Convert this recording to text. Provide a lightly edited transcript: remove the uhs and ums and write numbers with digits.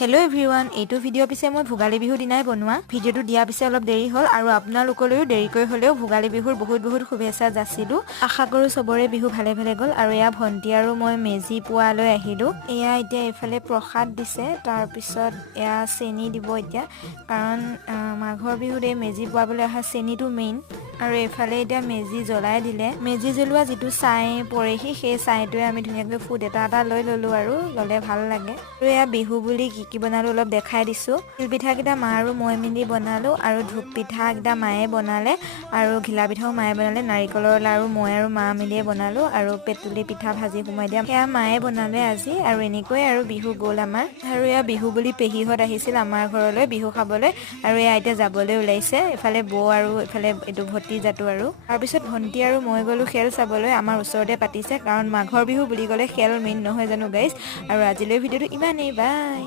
hello everyone एटु video पिसे মই ভোগালী বিহু দিনাই বনোৱা ভিডিওটো দিয়া পিছে অলপ দেৰি হ'ল আৰু আপোনালোকলৈও দেৰিকৈ হলেও ভোগালী বিহুৰ বহুত শুভেচ্ছা যাচিলো আশা কৰো সবৰে বিহু ভালে ভালে গল আৰু এয়া ভন্টি আৰু মই মেজি পোৱালৈ আহিলো এয়া এতিয়া এফালে প্ৰসাদ দিছে তাৰ পিছত এয়া চেনি দিব এতিয়া কাৰণ মাঘৰ বিহুৰ এই মেজি পোৱাবলৈ অহা চেনিটো মেইন আৰু এফালে এতিয়া মেজি জ্বলাই দিলে মেজি জ্বলোৱা যেটো চাই পৰেহি সেই চাইটোৱে আমি ধুনীয়াকৈ ফুড এটা লৈ ললো আৰু ললে ভাল লাগে আৰু এয়া বিহু বুলি কি বনালো অলপ দেখাই দিছো তিল পিঠা কিটা মা আৰু মই মিলি বনালো আৰু ধূপ পিঠা কিটা মায়ে বনালে আৰু ঘিলা পিঠাও মায়ে বনালে নাৰিকলৰ লাৰু মই আৰু মা মিলিয়ে বনালো আৰু পেটুলি পিঠা ভাজি সোমাই দিয়া সেয়া মায়ে বনালে আজি আৰু এনেকৈ আৰু বিহু গ'ল আমাৰ আৰু এয়া বিহু বুলি পেহিহত আহিছিল আমাৰ ঘৰলৈ বিহু খাবলৈ আৰু এয়া এতিয়া যাবলৈ ওলাইছে এফালে বৌ আৰু এফালে এটো ভতি জাটো আৰু তাৰ পিছত ভন্টি আৰু মই গলো খেল চাবলৈ আমাৰ ওচৰতে পাতিছে কাৰণ মাঘৰ বিহু বুলি গলে খেল মেইন নহয় জানো গাইস আৰু আজিলৈ ভিডিওটো ইমানেই বাই